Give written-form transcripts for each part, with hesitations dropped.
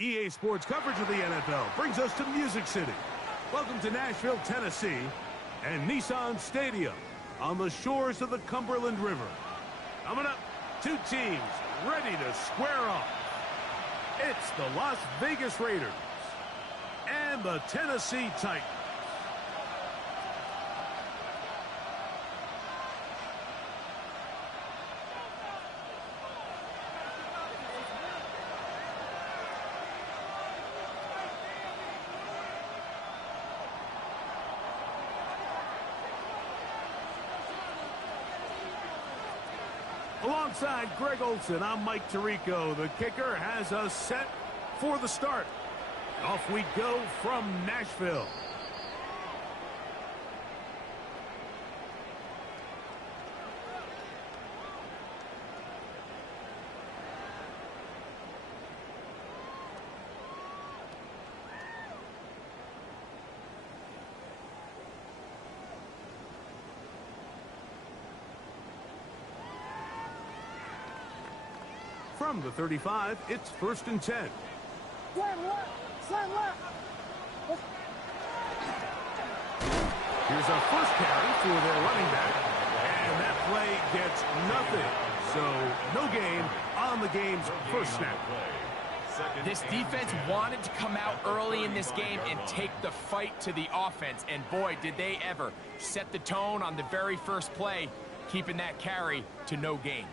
EA Sports coverage of the NFL brings us to Music City. Welcome to Nashville, Tennessee, and Nissan Stadium on the shores of the Cumberland River. Coming up, two teams ready to square off. It's the Las Vegas Raiders and the Tennessee Titans. Alongside Greg Olson, I'm Mike Tirico. The kicker has us set for the start. Off we go from Nashville. From the 35, it's 1st and 10. Here's a first carry for their running back, and that play gets nothing. So no gain on the game's first snap. This defense wanted to come out early in this game and take the fight to the offense, and boy, did they ever set the tone on the very first play, keeping that carry to no gain.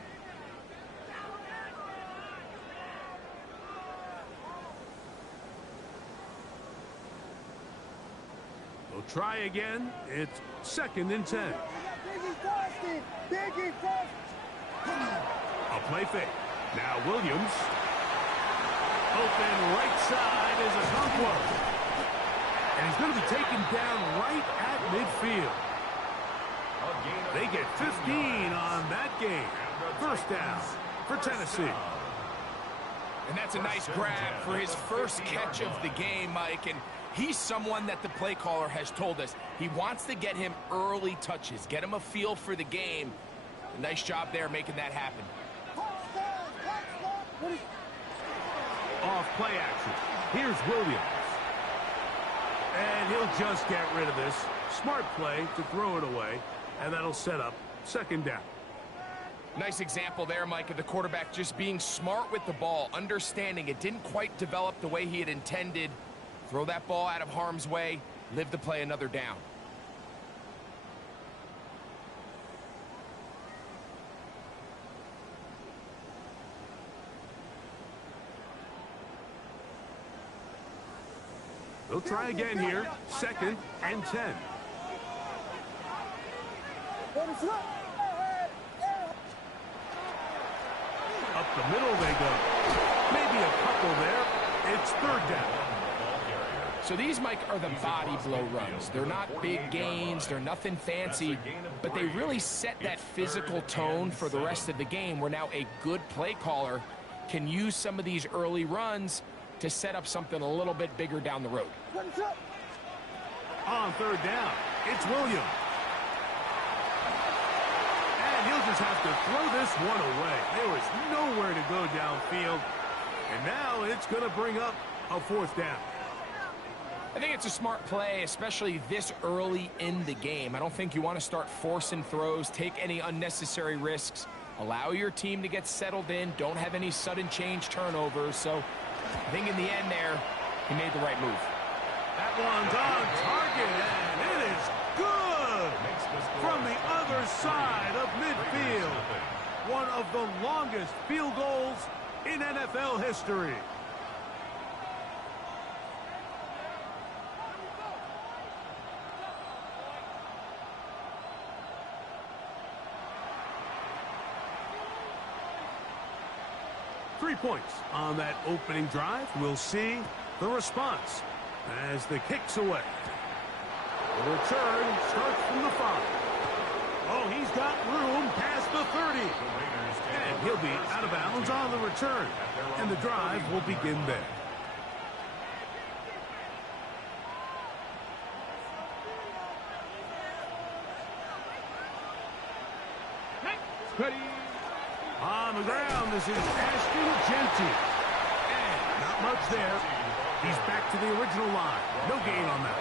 We'll try again. It's 2nd and 10. A play fake. Now Williams. Open right side is Okonkwo. And he's going to be taken down right at midfield. They get 15 on that game. First down for Tennessee. And that's a nice grab for his first catch of the game, Mike. And he's someone that the play caller has told us he wants to get him early touches, get him a feel for the game. A nice job there making that happen. Off play action. Here's Williams. And he'll just get rid of this. Smart play to throw it away, and that'll set up 2nd down. Nice example there, Mike, of the quarterback just being smart with the ball, understanding it didn't quite develop the way he had intended. Throw that ball out of harm's way, live to play another down. They'll try again here, 2nd and 10. Up the middle they go. Maybe a couple there. It's 3rd down. So these, Mike, are the body blow runs. They're not big gains, they're nothing fancy, but they really set that physical tone for the rest of the game where now a good play caller can use some of these early runs to set up something a little bit bigger down the road. On 3rd down, it's Williams. And he'll just have to throw this one away. There was nowhere to go downfield. And now it's going to bring up a 4th down. I think it's a smart play, especially this early in the game. I don't think you want to start forcing throws, take any unnecessary risks. Allow your team to get settled in. Don't have any sudden change turnovers. So I think in the end there, he made the right move. That one's on target, and it is good from the other side of midfield. One of the longest field goals in NFL history. Three points on that opening drive. We'll see the response as the kick's away. The return starts from the 5. Oh, he's got room past the 30. And he'll be out of bounds on the return. And the drive will begin there. Ready. On the ground, this is Ashton Jeanty. And not Not much there. He's back to the original line. No gain on that.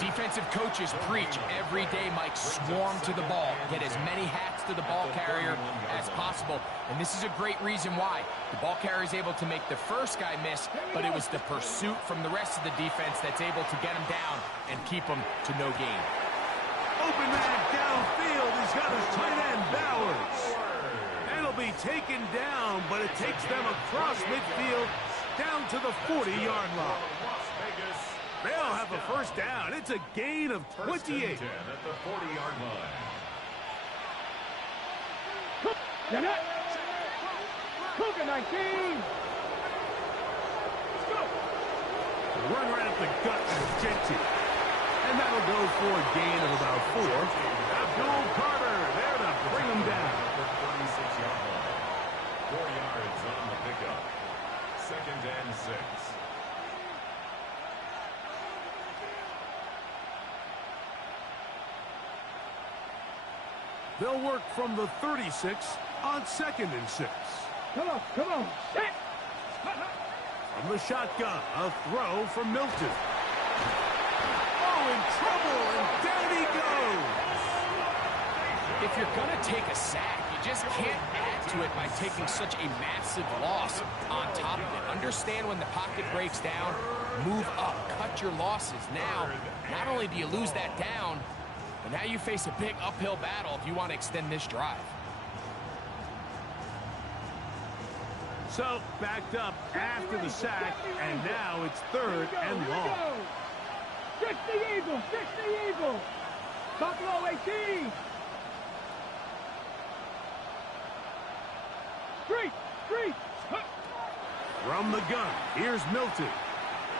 Defensive coaches preach every day, Mike, swarm to the ball. Get as many hats to the ball carrier as possible. And this is a great reason why. The ball carrier is able to make the first guy miss, but it was the pursuit from the rest of the defense that's able to get him down and keep him to no gain. Open man downfield. He's got his tight end, Bowers. And he'll be taken down, but it takes them across midfield down to the 40-yard line. They'll have a first down. It's a gain of 28. At the 40-yard line. Cougar 19. Let's go. Run right up the gut of Genty. And that'll go for a gain of about 4. Abdul Carter there to bring him down. At the 36-yard line. 4 yards on the pickup. 2nd and 6. They'll work from the 36 on 2nd and 6. Come on, set. From the shotgun, a throw from Milton. Oh, in trouble, and down he goes. If you're going to take a sack, you just can't add to it by taking such a massive loss on top of it. Understand when the pocket breaks down, move up, cut your losses. Now, not only do you lose that down, but now you face a big uphill battle if you want to extend this drive. So, backed up after the sack, and now it's 3rd and long. 60 Eagles, 60 Eagles. Buffalo 18. Street. From the gun, here's Milton.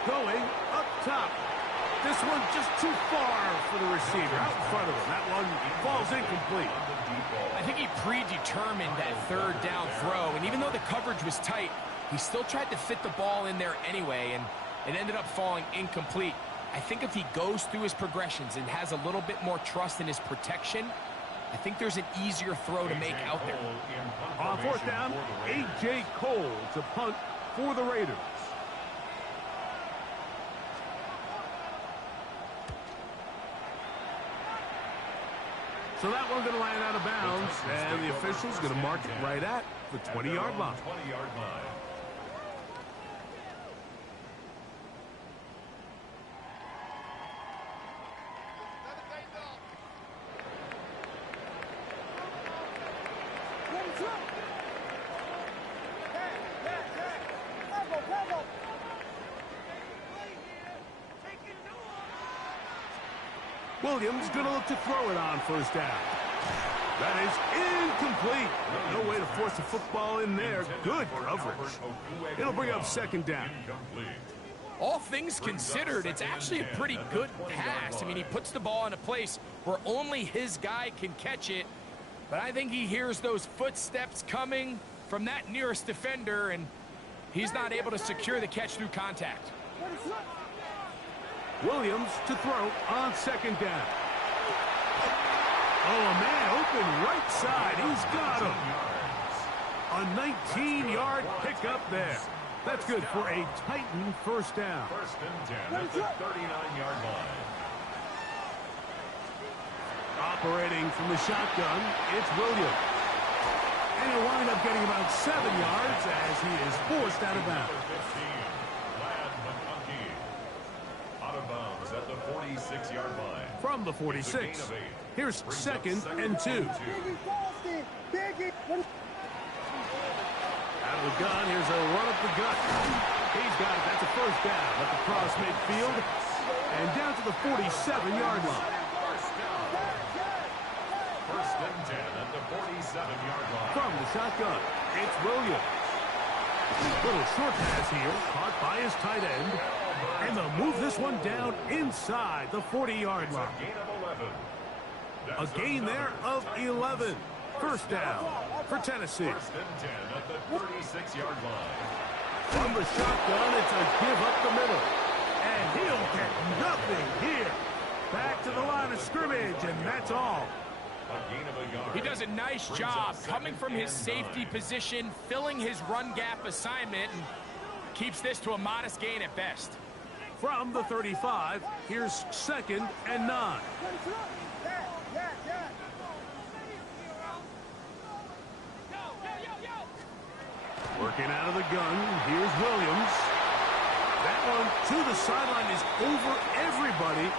Going up top. This one just too far for the receiver. Out in front of him. That one falls incomplete. I think he predetermined that 3rd down throw, and even though the coverage was tight, he still tried to fit the ball in there anyway, and it ended up falling incomplete. I think if he goes through his progressions and has a little bit more trust in his protection, I think there's an easier throw to make out there. On 4th down, A.J. Cole to punt for the Raiders. So that one's going to land out of bounds, and the official's going to mark it right at the 20-yard line. 20-yard line. Williams going to look to throw it on 1st down. That is incomplete. No way to force the football in there. Good coverage. It'll bring up 2nd down. All things considered, it's actually a pretty good pass. I mean, he puts the ball in a place where only his guy can catch it. But I think he hears those footsteps coming from that nearest defender, and he's not able to secure the catch through contact. Williams to throw on 2nd down. Oh, a man open right side. He's got him. A 19-yard pickup there. That's good for a Titan 1st down. 1st and 10 at the 39-yard line. Operating from the shotgun, it's Williams. And he'll wind up getting about 7 yards as he is forced out of bounds. 15, Ladd McConkey. Out of bounds at the 46-yard line. From the 46, here's 2nd and 2. Out of the gun, here's a run up the gut. He's got it. That's a 1st down at the cross midfield. And down to the 47-yard line. 1st and 10 at the 47-yard line. From the shotgun, it's Williams. Little short pass here, caught by his tight end. And they'll move this one down inside the 40-yard line. A gain there of 11. 1st down for Tennessee. 1st and 10 at the 36-yard line. From the shotgun, it's a give up the middle. And he'll get nothing here. Back to the line of scrimmage, and that's all. A gain of a yard. He does a nice job coming from his safety position, filling his run gap assignment. And Keeps this to a modest gain at best. From the 35, here's 2nd and 9. Working out of the gun, here's Williams. That one to the sideline is over everybody,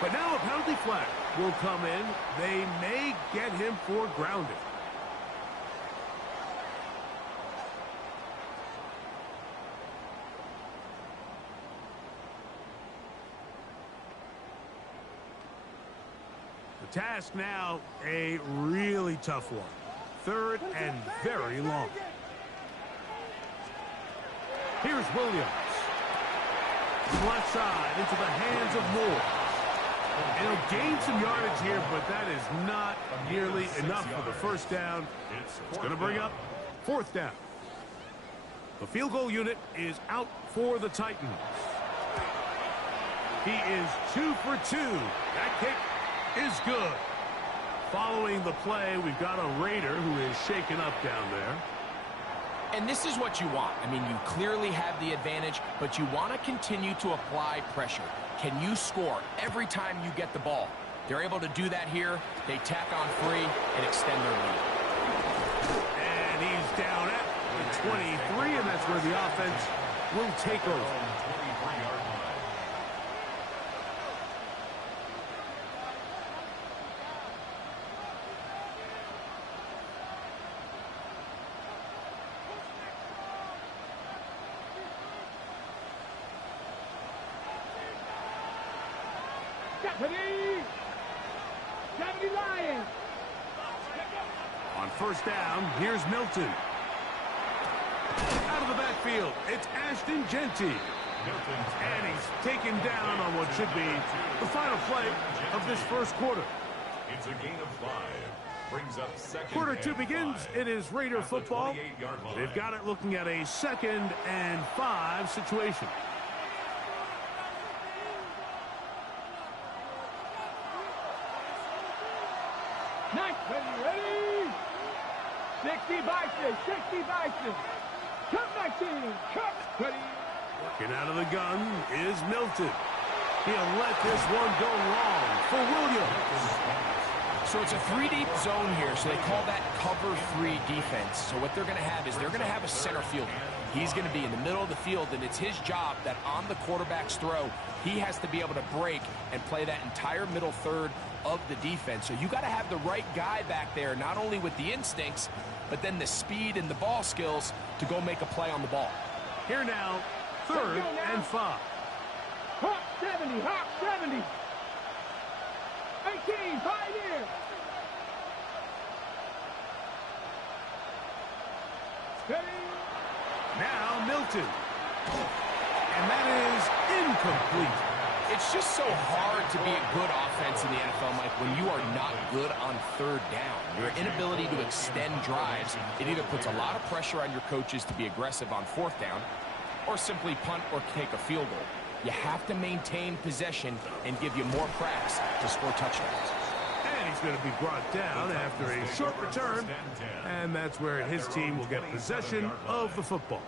but now a penalty flag will come in. They may get him for grounding. The task now, a really tough one. 3rd and very long. Here's Williams. Left side into the hands of Moore. And he'll gain some yardage here, but that is not nearly enough for the first down. It's going to bring up 4th down. The field goal unit is out for the Titans. He is 2 for 2. That kick is good. Following the play, we've got a Raider who is shaken up down there. And this is what you want. I mean, you clearly have the advantage, but you want to continue to apply pressure. Can you score every time you get the ball? They're able to do that here. They tack on 3 and extend their lead. And he's down at the 23, and that's where the offense will take over. Deputy Lions. On first down, here's Milton. Out of the backfield, it's Ashton Jeanty. And he's taken down on what should be the final play of this first quarter. It's a gain of 5. Brings up 2nd Quarter and 2 begins. 5. It is Raider football. They've got it looking at a 2nd and 5 situation. Nice. Ready. 60 Bison. 60 Bison. Cut 19. Cut. Ready. Working out of the gun is Milton. He'll let this one go long for Williams. So it's a 3-deep zone here, so they call that cover 3 defense. So what they're going to have is they're going to have a center fielder. He's going to be in the middle of the field, and it's his job that on the quarterback's throw, he has to be able to break and play that entire middle third of the defense. So you got to have the right guy back there, not only with the instincts, but then the speed and the ball skills to go make a play on the ball. Here now, 3rd and 5. Hawk 70. Hawk 70. 18. Pioneer. Ready. Now Milton. And that is incomplete. It's just so hard to be a good offense in the NFL, Mike, when you are not good on 3rd down. Your inability to extend drives, it either puts a lot of pressure on your coaches to be aggressive on 4th down or simply punt or take a field goal. You have to maintain possession and give you more cracks to score touchdowns. And he's going to be brought down after a short return. And that's where his team will get possession of the football.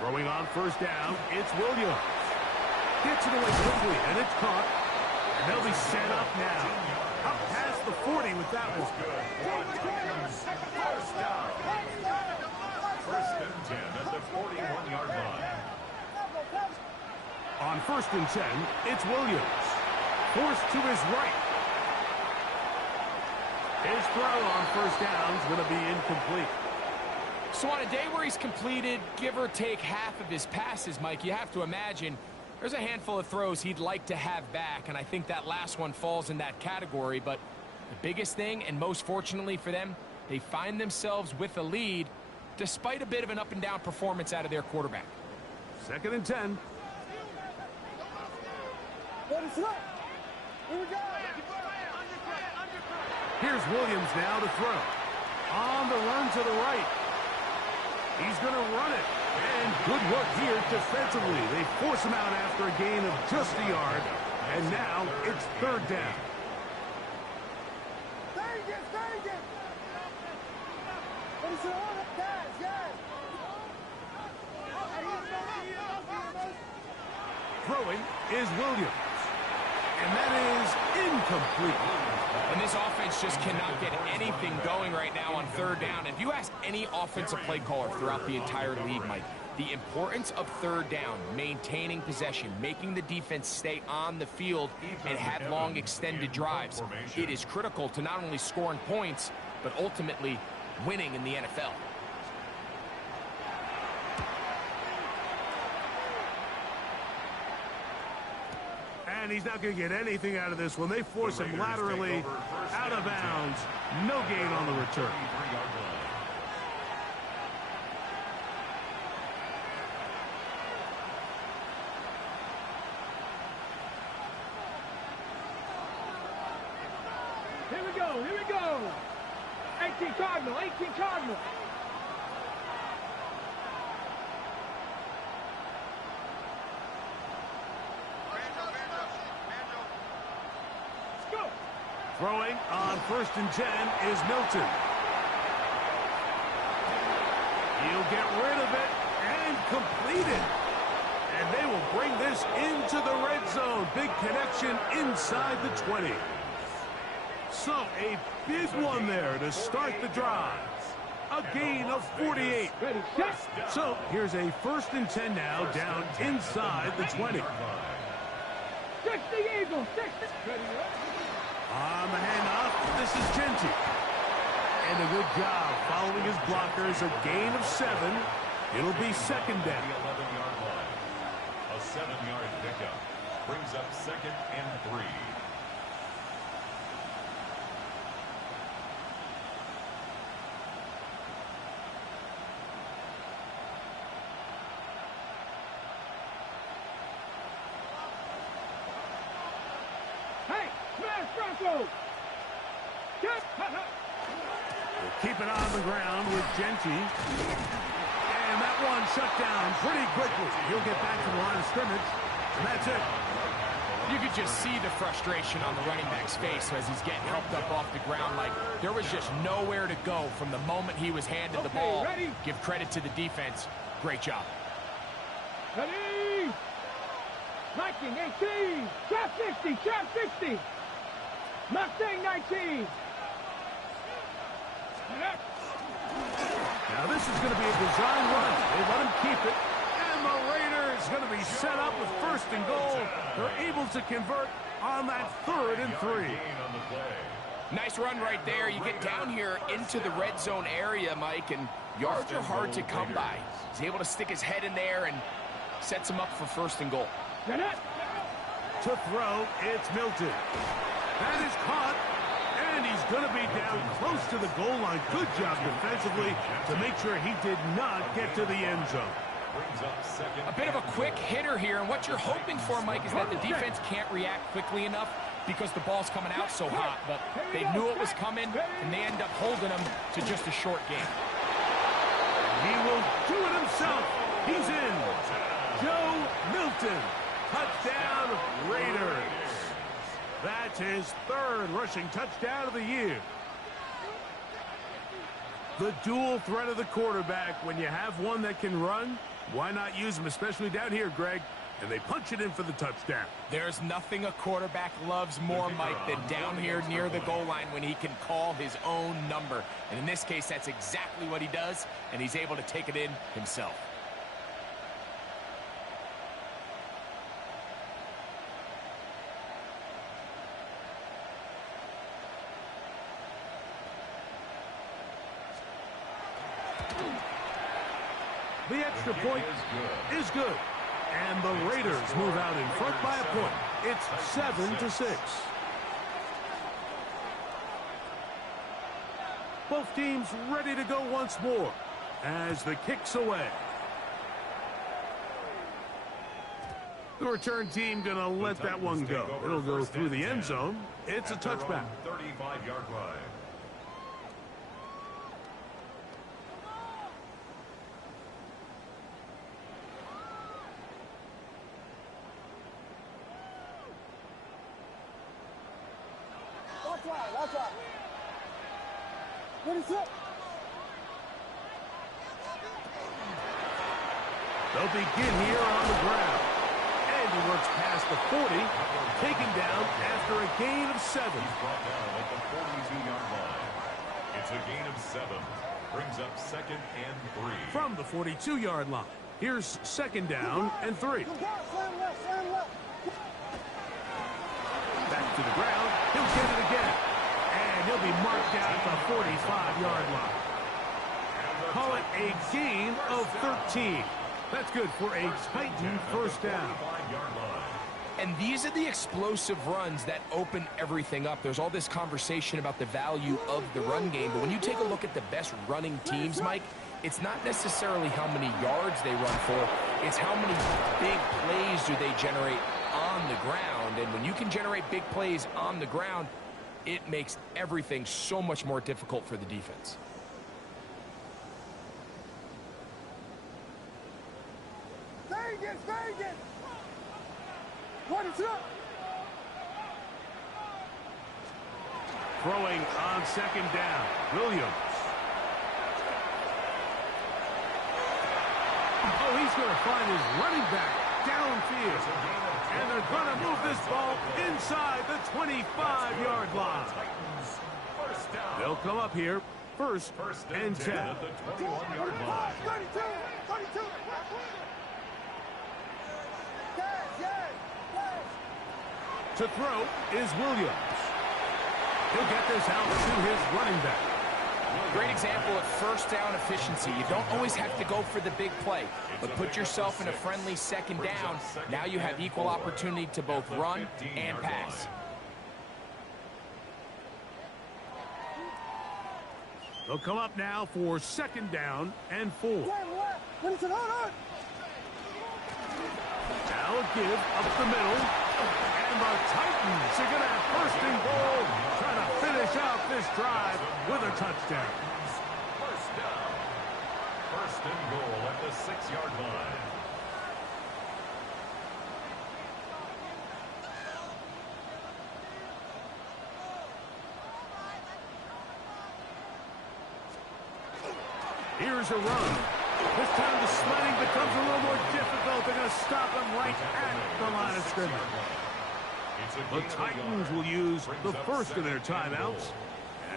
Throwing on first down, it's Williams. Gets it away quickly, and it's caught. And they'll be set up now. Up past the 40 with that one. First down. 1st and 10 at the 41-yard line. On 1st and 10, it's Williams. Forced to his right. His throw on first down is going to be incomplete. So on a day where he's completed, give or take half of his passes, Mike, you have to imagine there's a handful of throws he'd like to have back, and I think that last one falls in that category. But the biggest thing, and most fortunately for them, they find themselves with a lead despite a bit of an up-and-down performance out of their quarterback. 2nd and 10. Here's Williams now to throw. On the run to the right. He's going to run it. And good work here defensively. They force him out after a gain of just a yard. And now it's third down. Throwing is Williams. And that is incomplete. And this offense just cannot get anything going right now on third down. If you ask any offensive play caller throughout the entire league, Mike, the importance of third down, maintaining possession, making the defense stay on the field and have long extended drives, it is critical to not only scoring points, but ultimately winning in the NFL. And he's not going to get anything out of this one. They force him laterally out of bounds. No gain on the return. Here we go, here we go. 18 Cardinal, 18 Cardinal. Throwing on 1st and 10 is Milton. He'll get rid of it and complete it. And they will bring this into the red zone. Big connection inside the 20. So a big one there to start the drive. A gain of 48. Ready, set. So here's a 1st and 10 now down inside the 20. 60 Eagles, 60. Ready, On the handoff, this is Genty. And a good job following his blockers. A gain of 7. It'll be second down. The 11-yard line. A 7-yard pickup brings up 2nd and 3. Keep it on the ground with Genty. And that one shut down pretty quickly. He'll get back to the line of scrimmage. And that's it. You could just see the frustration on the running back's face as he's getting helped up off the ground. Like there was just nowhere to go from the moment he was handed the ball. Ready. Give credit to the defense. Great job. Ready. Viking 18. Trap 60. Trap 60. Mustang 19. Now this is going to be a design run. They let him keep it. And the Raiders going to be set up with 1st and goal. They're able to convert on that 3rd and 3. Nice run right there. You get down here into the red zone area, Mike, and yards are hard to come by. He's able to stick his head in there and sets him up for 1st and goal. To throw, it's Milton. That is caught. And he's going to be down close to the goal line. Good job defensively to make sure he did not get to the end zone. A bit of a quick hitter here, and what you're hoping for, Mike, is that the defense can't react quickly enough because the ball's coming out so hot. But they knew it was coming, and they end up holding him to just a short game. He will do it himself. He's in. Joe Milton. Touchdown, Raiders. That's his 3rd rushing touchdown of the year. The dual threat of the quarterback. When you have one that can run, why not use him, especially down here, Greg? And they punch it in for the touchdown. There's nothing a quarterback loves more, Mike, than down here near the goal line when he can call his own number. And in this case, that's exactly what he does, and he's able to take it in himself. The extra point is good. And the Raiders move out in front by a point. It's 7-6. Both teams ready to go once more as the kick's away. The return team going to let that one go. It'll go through the end zone. It's a touchback. 35-yard line. They'll begin here on the ground. And he works past the 40, taken down after a gain of 7. He's brought down at the 42-yard line. It's a gain of 7. Brings up 2nd and 3. From the 42-yard line, here's 2nd down and 3. Back to the ground. He'll get it again. And he'll be marked down at the 45-yard line. Call it a gain of 13. That's good for a Titan first down. And these are the explosive runs that open everything up. There's all this conversation about the value of the run game, but when you take a look at the best running teams, Mike, it's not necessarily how many yards they run for, it's how many big plays do they generate on the ground. And when you can generate big plays on the ground, it makes everything so much more difficult for the defense. Vegas! What is up? Throwing on 2nd down, Williams. Oh, he's going to find his running back downfield. And they're going to move this ball inside the 25-yard line. They'll come up here, first and 10. At the 21-yard line. 32! To throw is Williams. He'll get this out to his running back. Great example of first down efficiency. You don't always have to go for the big play, but put yourself in a friendly 2nd down. Now you have equal opportunity to both run and pass. They'll come up now for 2nd down and 4. Now a give up the middle. And the Titans are going to have 1st and goal, trying to finish out this drive with a touchdown. First down. 1st and goal at the 6-yard line. Here's a run. This time the sledding becomes a little more difficult. They're going to stop him right at the line of scrimmage. The Titans will use the first of their timeouts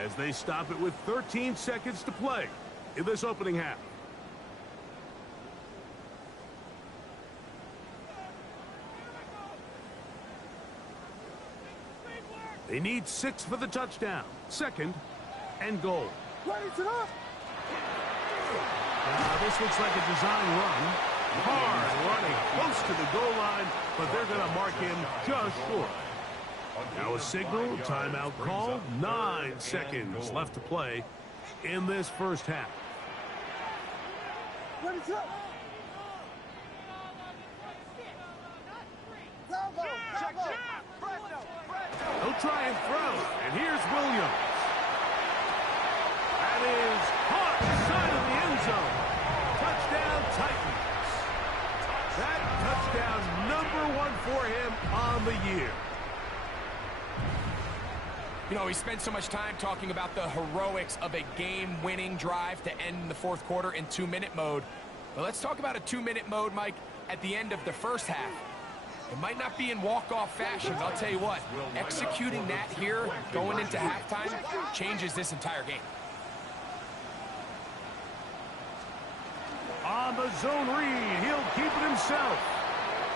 as they stop it with 13 seconds to play in this opening half. They need 6 for the touchdown. 2nd and goal. This looks like a design run. Hard running close to the goal line, but they're going to mark him just short. Now a signal, timeout call, 9 seconds left to play in this first half. He'll try and throw, and here's Williams. That is caught inside of the end zone. Touchdown, Titans. That touchdown #1 for him on the year. You know, we spent so much time talking about the heroics of a game-winning drive to end the 4th quarter in 2-minute mode. But let's talk about a 2-minute mode, Mike, at the end of the first half. It might not be in walk-off fashion, but I'll tell you what, executing that here going into halftime changes this entire game. On the zone read, he'll keep it himself.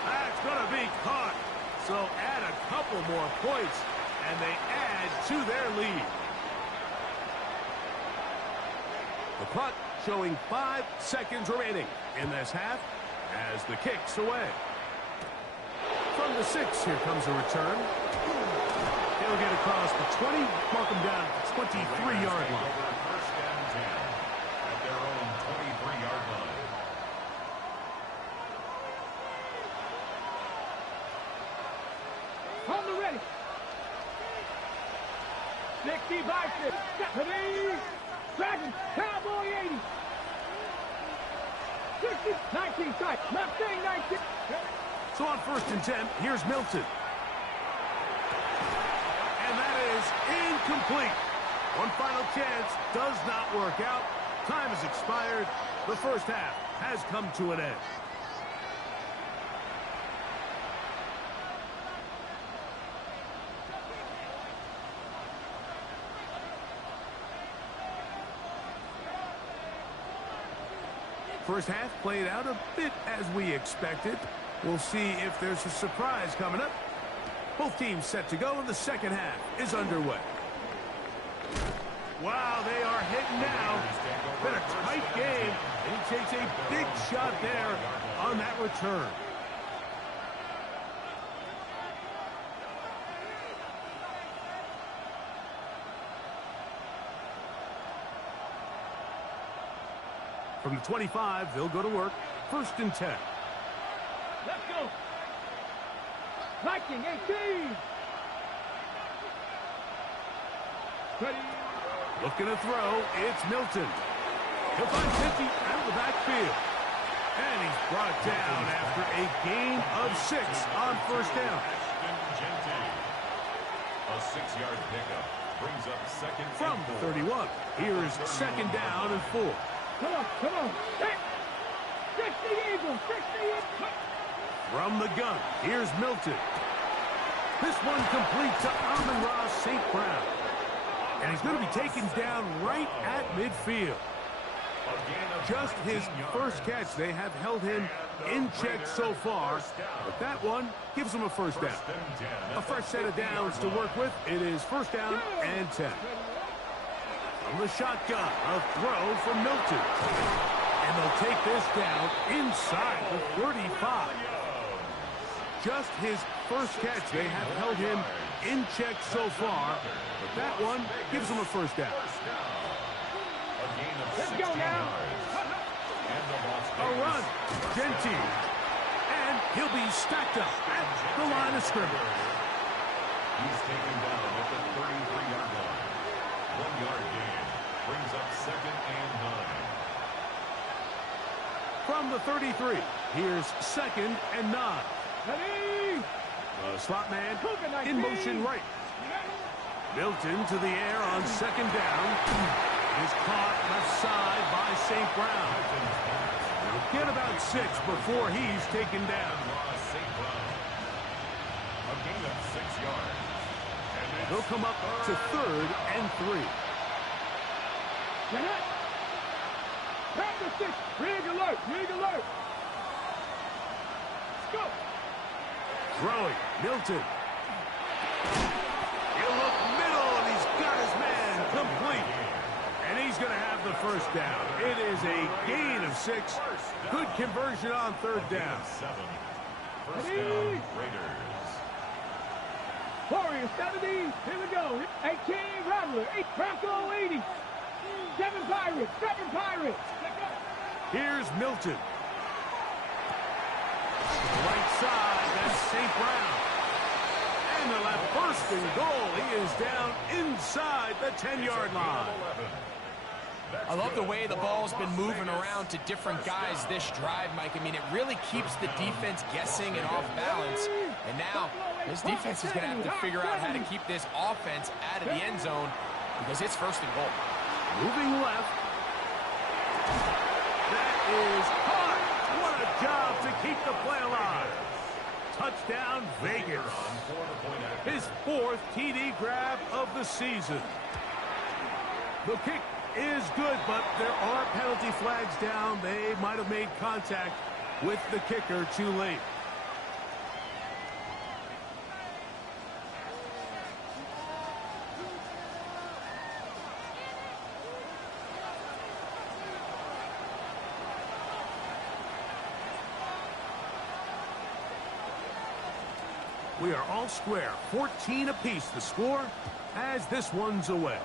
That's going to be caught. So add a couple more points, and they add to their lead. The clock showing 5 seconds remaining in this half as the kick's away. From the 6, here comes a return. He'll get across the 20, mark him down at the 23-yard line. First and 10 at their own 23-yard line. On the ready. 60 by 6. Stephanie. Dragon. Cowboy 80. 60. 19 tight. Mustang 19. So on 1st and 10, here's Milton. And that is incomplete. One final chance does not work out. Time has expired. The first half has come to an end. First half played out a bit as we expected. We'll see if there's a surprise coming up. Both teams set to go, and the second half is underway. Wow, they are hitting now. Been a tight game, and he takes a big shot there on that return. From the 25, they'll go to work. 1st and 10. Let's go. Viking 18. Ready. Looking to throw. It's Milton. He'll find 50 out of the backfield. And he's brought down after a gain of 6 on 1st down. A 6-yard pickup brings up 2nd From and 4. 31, here's 2nd down and 4. Come on, come on. 60 Eagles, 60 Eagles. From the gun, here's Milton. This one complete to Amon-Ra St. Brown. And he's going to be taken down right at midfield. Just his first catch. They have held him in check so far, but that one gives him a 1st down. A fresh set of downs to work with. It is 1st down and 10. From the shotgun, a throw from Milton. And they'll take this down inside the 35. Just his first catch. They have held him in check so far, but that one gives him a 1st down. Let's go now. A run. Gentile. And he'll be stacked up at the line of scrimmage. He's taken down at the 33-yard line. 1-yard gain brings up 2nd and 9. From the 33, here's 2nd and 9. Ready. The slot man in motion right. Milton to the air on 2nd down. Is caught left side by St. Brown. He'll get about 6 before he's taken down. A gain of 6 yards. He'll come up to 3rd and 3. Get it. Practice 6. Rig alert. Rig alert. Let's go. Throwing. Milton. He'll look middle, and he's got his man complete. And he's going to have the 1st down. It is a gain of 6. Good conversion on 3rd down. 1st down, Raiders. Warriors 70. Here we go. 18 Rattler. 8 Bronco 80. 7 Pirates. 7 Pirates. Here's Milton. Right side, that's St. Brown. And they'll have 1st and goal. He is down inside the 10-yard line. I love the way the ball's been moving around to different guys this drive, Mike. I mean, it really keeps the defense guessing and off balance. And now, this defense is going to have to figure out how to keep this offense out of the end zone because it's 1st and goal. Moving left. That is caught. What a job to keep the play alive. Touchdown, Vegas. His 4th TD grab of the season. The kick is good, but there are penalty flags down. They might have made contact with the kicker too late. We are all square. 14 apiece the score as this one's away.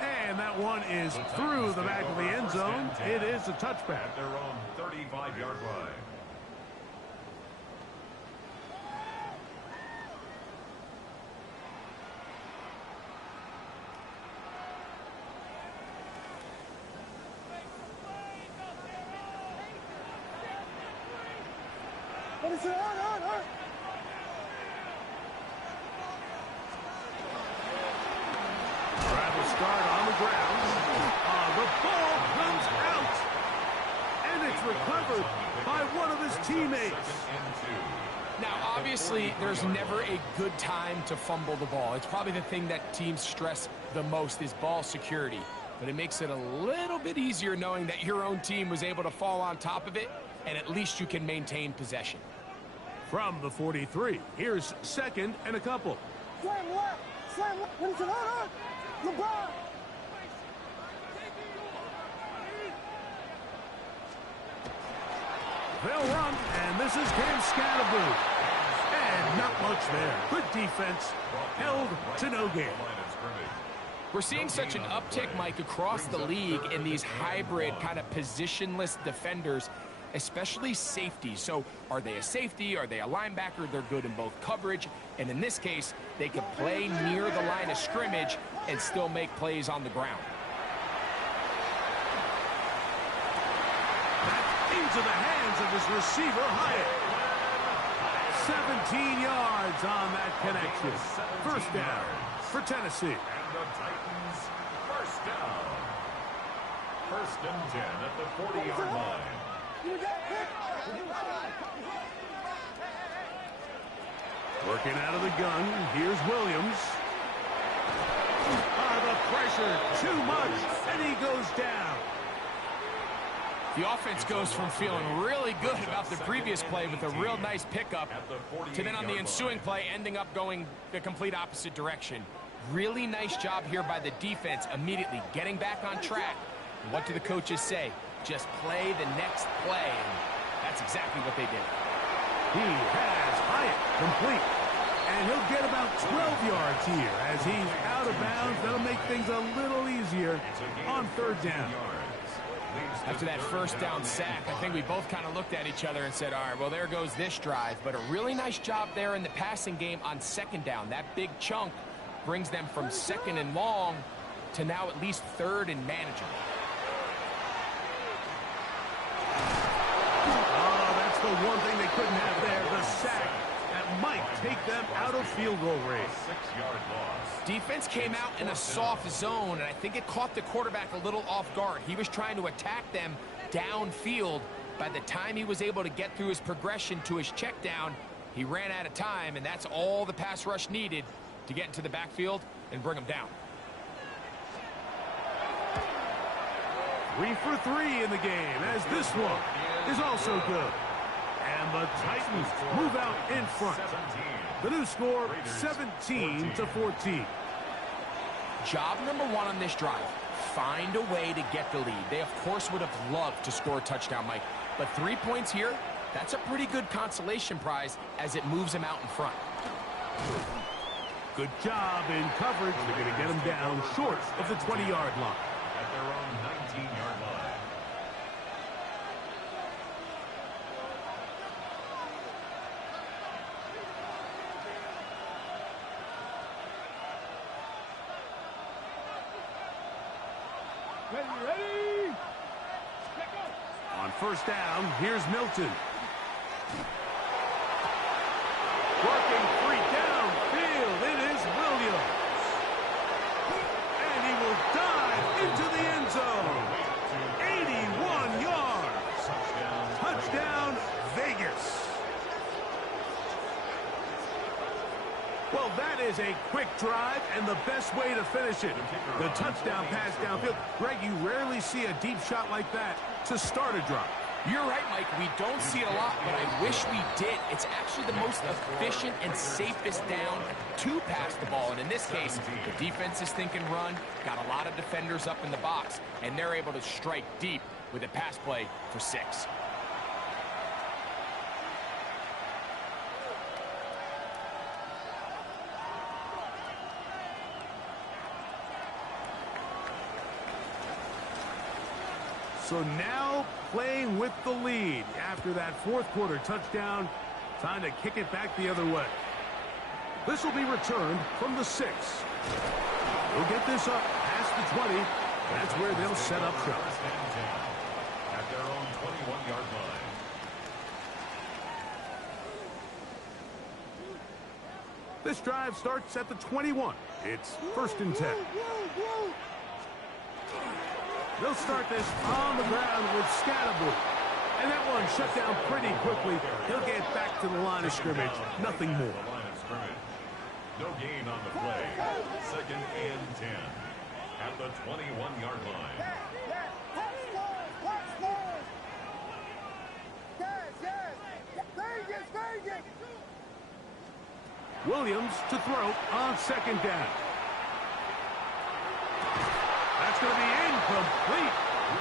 And that one is through the back of the end zone. It is a touchback. At their own 35-yard line. start on the ground. The ball comes out. And it's recovered by one of his teammates. Now, obviously, there's never a good time to fumble the ball. It's probably the thing that teams stress the most is ball security. But it makes it a little bit easier knowing that your own team was able to fall on top of it, and at least you can maintain possession. From the 43, here's 2nd and a couple. Slam left. Slam left. What is it? LeBron. They'll run, and this is Cam Scatterboo. And not much there. Good defense, held to no gain. We're seeing such an uptick, Mike, across the league in these hybrid kind of positionless defenders, especially safeties. So are they a safety? Are they a linebacker? They're good in both coverage. And in this case, they could play near the line of scrimmage and still make plays on the ground. Into the hands of his receiver, Hyatt. 17 yards on that connection. First down for Tennessee. And the Titans, first down. 1st and 10 at the 40-yard line. Working out of the gun, here's Williams. The pressure, too much, and he goes down. The offense goes from feeling really good about the previous play with a real nice pickup to then on the ensuing play ending up going the complete opposite direction. Really nice job here by the defense immediately getting back on track. And what do the coaches say? Just play the next play, and that's exactly what they did. He has Hyatt complete, and he'll get about 12 yards here as he's out of bounds. That'll make things a little easier on 3rd down. After that first down sack, I think we both kind of looked at each other and said, all right, well, there goes this drive. But a really nice job there in the passing game on 2nd down. That big chunk brings them from 2nd and long to now at least 3rd and manageable. Oh, that's the one thing they couldn't have there, the sack that might take them out of field goal range. 6-yard loss. Defense came out in a soft zone, and I think it caught the quarterback a little off guard. He was trying to attack them downfield. By the time he was able to get through his progression to his check down, he ran out of time, and that's all the pass rush needed to get into the backfield and bring him down. 3 for 3 in the game, as this one is also good. And the Titans move out in front. The new score, 17-14. Job number 1 on this drive, find a way to get the lead. They, of course, would have loved to score a touchdown, Mike. But 3 points here, that's a pretty good consolation prize as it moves them out in front. Good job in coverage. They're going to get them down short of the 20-yard line. At their own 19-yard line. Ready? On 1st down, here's Milton. Working free downfield, it is Williams. And he will dive into the end zone. 81 yards. Touchdown, Vegas. Well, that is a quick drive and the best way to finish it. The touchdown pass downfield. Greg, you rarely see a deep shot like that to start a drive. You're right, Mike. We don't see it a lot, but I wish we did. It's actually the most efficient and safest down to pass the ball. And in this case, the defense is thinking run, got a lot of defenders up in the box, and they're able to strike deep with a pass play for 6. So now playing with the lead after that 4th quarter touchdown. Time to kick it back the other way. This will be returned from the 6. They'll get this up past the 20. That's where they'll set up shop. At their own 21-yard line. This drive starts at the 21. It's 1st and 10. They'll start this on the ground with Scatterboot. And that one shut down pretty quickly. He'll get back to the line of scrimmage. Nothing more. The line of scrimmage. No gain on the play. 2nd and 10 at the 21-yard line. Williams to throw on 2nd down. That's going to be incomplete.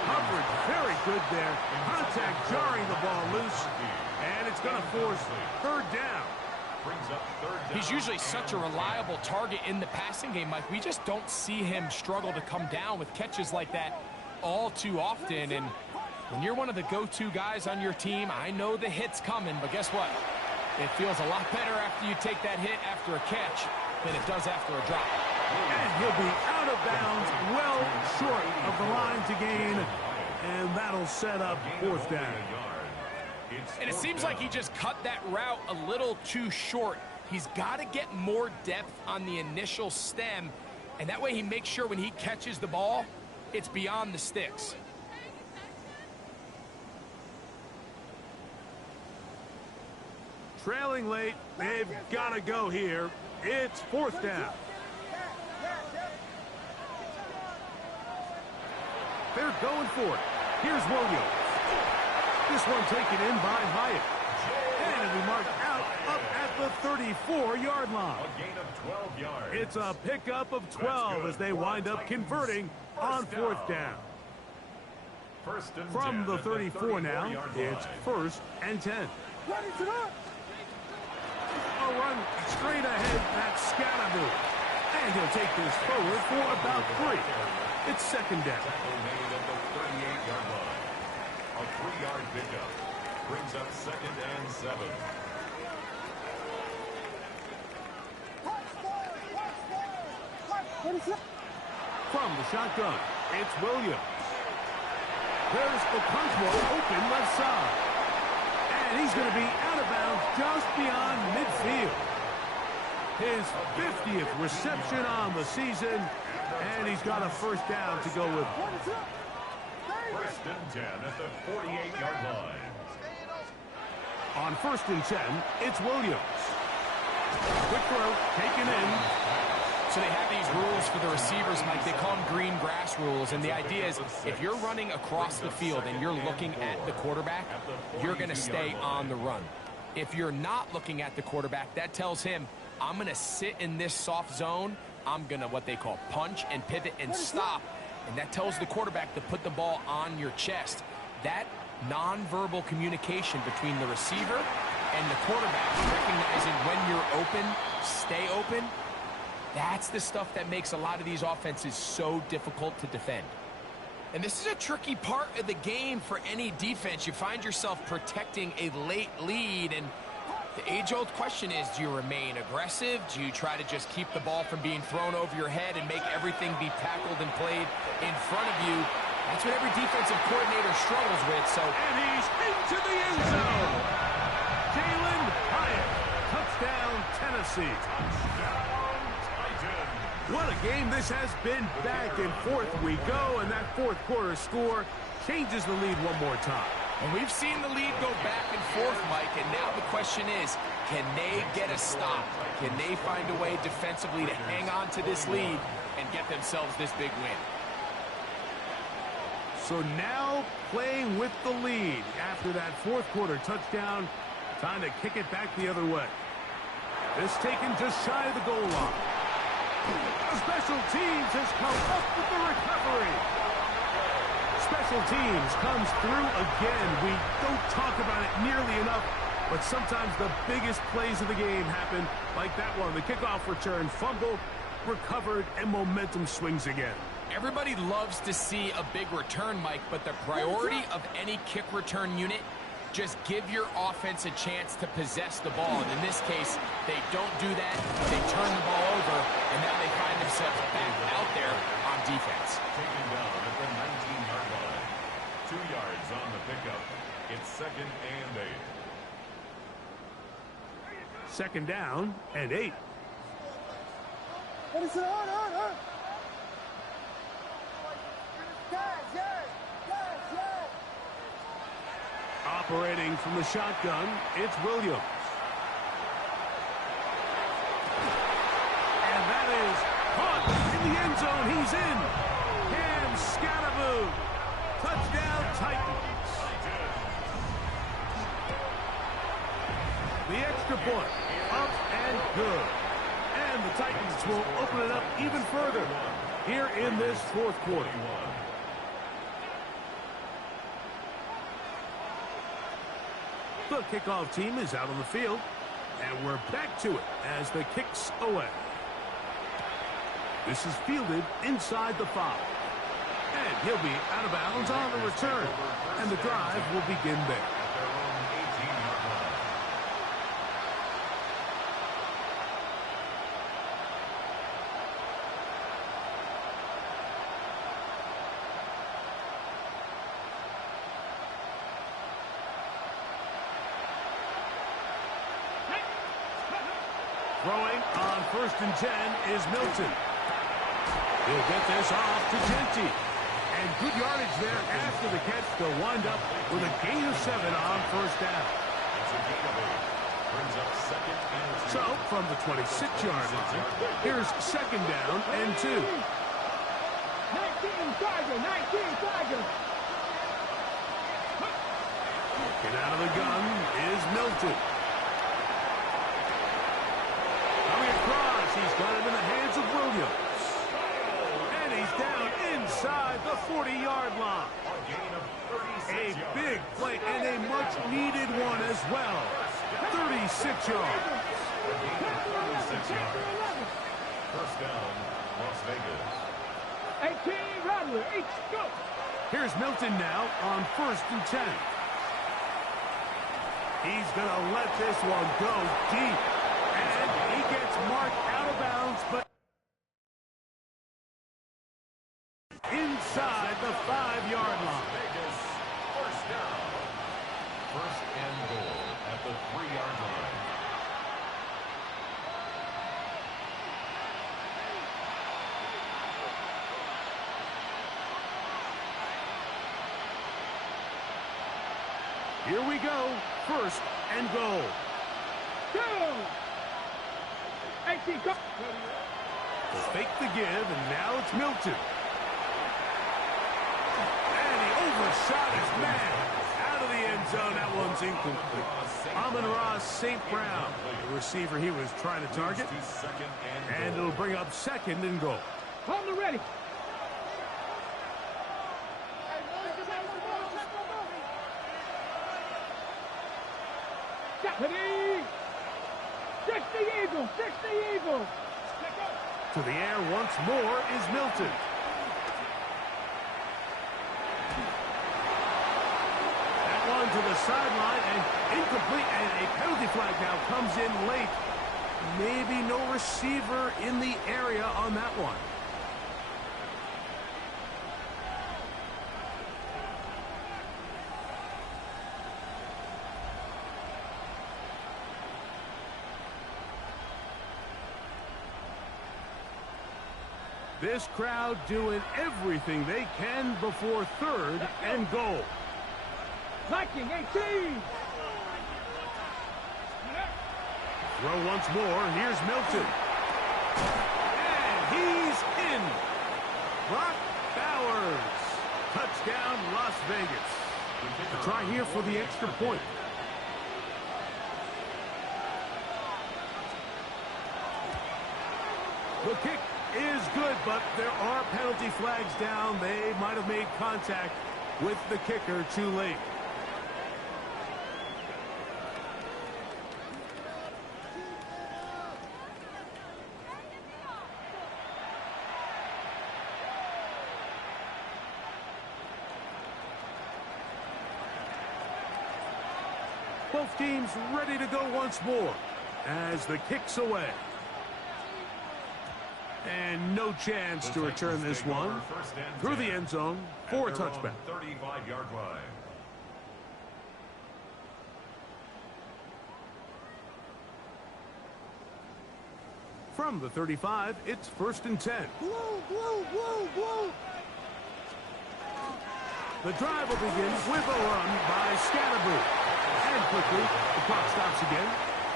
Coverage very good there. Contact jarring the ball loose. And it's going to force 3rd down. Brings up 3rd down. He's usually such a reliable target in the passing game, Mike. We just don't see him struggle to come down with catches like that all too often. And when you're one of the go-to guys on your team, I know the hit's coming, but guess what? It feels a lot better after you take that hit after a catch than it does after a drop. And he'll be out of bounds, well short of the line to gain. And that'll set up 4th down. And it seems like he just cut that route a little too short. He's got to get more depth on the initial stem, and that way he makes sure when he catches the ball, it's beyond the sticks. Trailing late, they've got to go here. It's 4th down. They're going for it. Here's Williams. This one taken in by Hyatt. And it'll be marked out up at the 34-yard line. A gain of 12 yards. It's a pickup of 12 as they wind up converting on 4th down. From the 34 now, it's 1st and 10. A run straight ahead, that's Scatterboot. And he'll take this forward for about 3. It's 2nd down. Tackle made at the 38-yard line. A 3-yard pickup brings up 2nd and 7. From the shotgun, it's Williams. There's Okonkwo open left side. And he's going to be out of bounds just beyond midfield. His 50th reception on the season, and he's got a 1st down to go with. 1st and 10 at the 48-yard line. On 1st and 10, it's Williams. Quick throw, taken in. So they have these rules for the receivers, Mike. They call them green grass rules, and the idea is if you're running across the field and you're looking at the quarterback, you're going to stay on the run. If you're not looking at the quarterback, that tells him, I'm going to sit in this soft zone. I'm going to what they call punch and pivot and stop, and that tells the quarterback to put the ball on your chest. That nonverbal communication between the receiver and the quarterback, recognizing when you're open, stay open, that's the stuff that makes a lot of these offenses so difficult to defend. And this is a tricky part of the game for any defense. You find yourself protecting a late lead, and the age-old question is, do you remain aggressive? Do you try to just keep the ball from being thrown over your head and make everything be tackled and played in front of you? That's what every defensive coordinator struggles with. And he's into the end zone. Jalin Hyatt, touchdown Tennessee. What a game this has been. Back and forth we go, and that 4th quarter score changes the lead one more time. And we've seen the lead go back and forth, Mike, and now the question is, can they get a stop? Can they find a way defensively to hang on to this lead and get themselves this big win? So now playing with the lead after that 4th quarter touchdown, time to kick it back the other way. This taken just shy of the goal line. Special teams has come up with the recovery. Special teams comes through again. We don't talk about it nearly enough, but sometimes the biggest plays of the game happen like that one. The kickoff return, fumble, recovered, and momentum swings again. Everybody loves to see a big return, Mike, but the priority of any kick return unit, just give your offense a chance to possess the ball. And in this case, they don't do that. They turn the ball over, and now they find themselves back out there on defense. Taken down at the 19-yard line. 2 yards on the pickup. It's 2nd and 8. 2nd down and 8. Operating from the shotgun, it's Williams. And that is caught in the end zone. He's in. Cam Scanaboo. Touchdown, Titans. The extra point, up and good. And the Titans will open it up even further here in this fourth quarter. The kickoff team is out on the field, and we're back to it as the kick's away. This is fielded inside the 5. And he'll be out of bounds on the return, and the drive will begin there. Throwing on 1st and 10 is Milton. He'll get this off to Genty. And good yardage there after the catch to wind up with a gain of 7 on 1st down. So, from the 26-yard line, here's 2nd down and 2. 19 Tiger, 19 Tiger. Get out of the gun is Milton. Coming across, he's got it in the hands of Williams. And he's down inside the 40-yard line. A big play and a much-needed one as well. 36 yards. 1st down, Las Vegas. 18 Rattler, go. Here's Milton now on 1st and 10. He's going to let this one go deep. And he gets marked out of bounds, but inside the 5-yard line. Vegas, 1st down. 1st and goal at the 3-yard line. Here we go. 1st and goal. Go. 18 go. They'll fake the give, and now it's Milton. And he overshot his man. Out of the end zone, that one's incomplete. Amon-Ra St. Brown, the receiver he was trying to target. And it'll bring up 2nd and goal. On the ready. Ready. 60 Eagles, 60 Eagles. To the air once more is Milton. That one to the sideline and incomplete, and a penalty flag now comes in late. Maybe no receiver in the area on that one. This crowd doing everything they can before 3rd and goal. Viking 18. Throw once more. Here's Milton. And he's in. Brock Bowers. Touchdown, Las Vegas. A try here for the extra point. The kick is good, but there are penalty flags down. They might have made contact with the kicker too late. Both teams ready to go once more as the kick's away. And no chance to return this one through the end zone for a touchback. 35-yard line. From the 35, it's 1st and 10. Blue, blue, blue, blue. The drive will begin with a run by Scatterboo. And quickly, the clock stops again.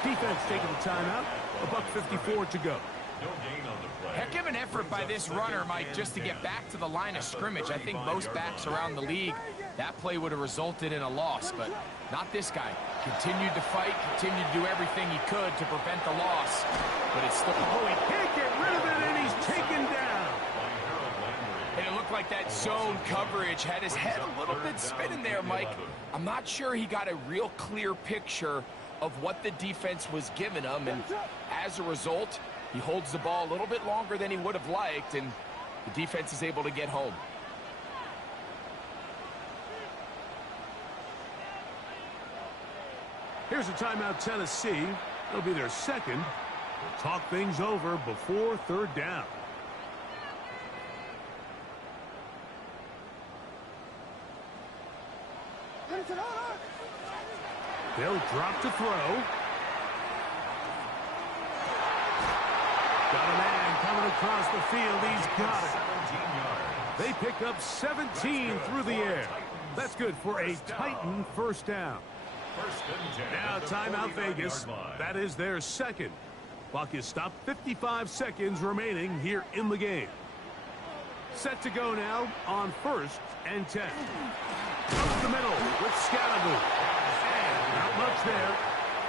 Defense taking the timeout. $1:54 to go. No gain on the play. Heck of an effort by this runner, Mike, just to get back to the line of scrimmage. I think most backs around the league, that play would have resulted in a loss, but not this guy. Continued to fight, continued to do everything he could to prevent the loss, but it's still... Oh, he can't get rid of it, and he's taken down. And it looked like that zone coverage had his head a little bit spinning there, Mike. I'm not sure he got a real clear picture of what the defense was giving him, and as a result, he holds the ball a little bit longer than he would have liked, and the defense is able to get home. Here's a timeout, Tennessee. It'll be their second. We'll talk things over before third down. They'll drop to throw. Got a man coming across the field. He's got it. 17 yards. They pick up 17 through the air. That's good for a Titan first down. First and 10 Now at the timeout 49-yard Vegas. line. That is their second. Clock is stopped. 55 seconds remaining here in the game. Set to go now on first and 10. Up the middle with Scatterboo. And not much there.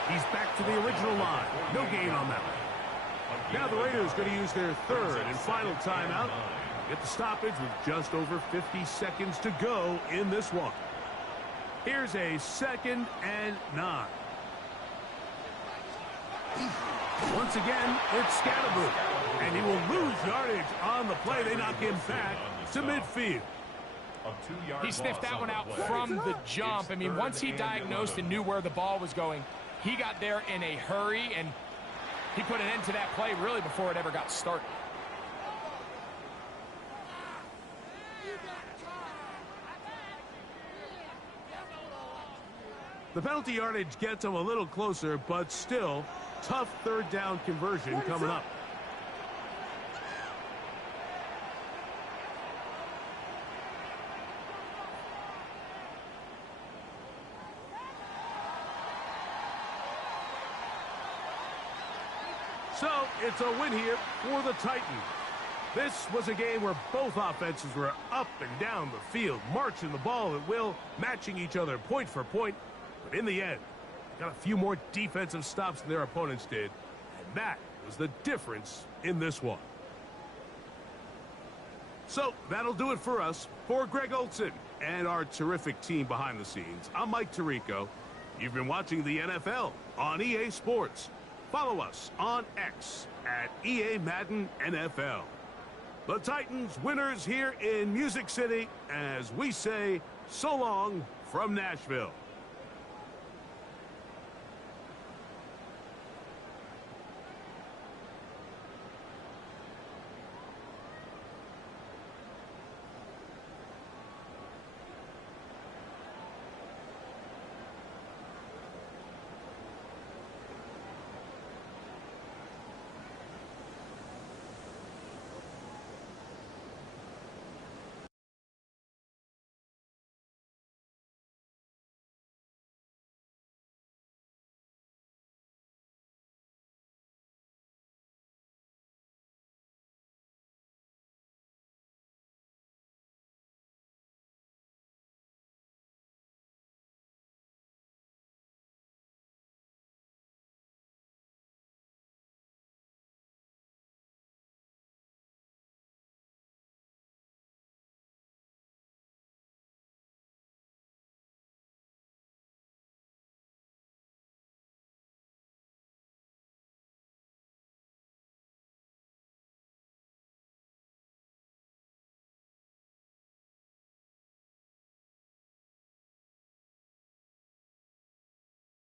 He's back to the original line. No gain on that one. Now the Raiders going to use their third and final timeout. Get the stoppage with just over 50 seconds to go in this one. Here's a 2nd and 9. Once again, it's Scatterboo. And he will lose yardage on the play. They knock him back to midfield. He sniffed that one out from the jump. I mean, once he diagnosed and knew where the ball was going, he got there in a hurry, and he put an end to that play really before it ever got started. The penalty yardage gets him a little closer, but still, tough third down conversion coming up. So, it's a win here for the Titans. This was a game where both offenses were up and down the field, marching the ball at will, matching each other point for point. But in the end, they got a few more defensive stops than their opponents did. And that was the difference in this one. So, that'll do it for us. For Greg Olson and our terrific team behind the scenes, I'm Mike Tirico. You've been watching the NFL on EA Sports. Follow us on X at EA Madden NFL. The Titans winners here in Music City as we say so long from Nashville.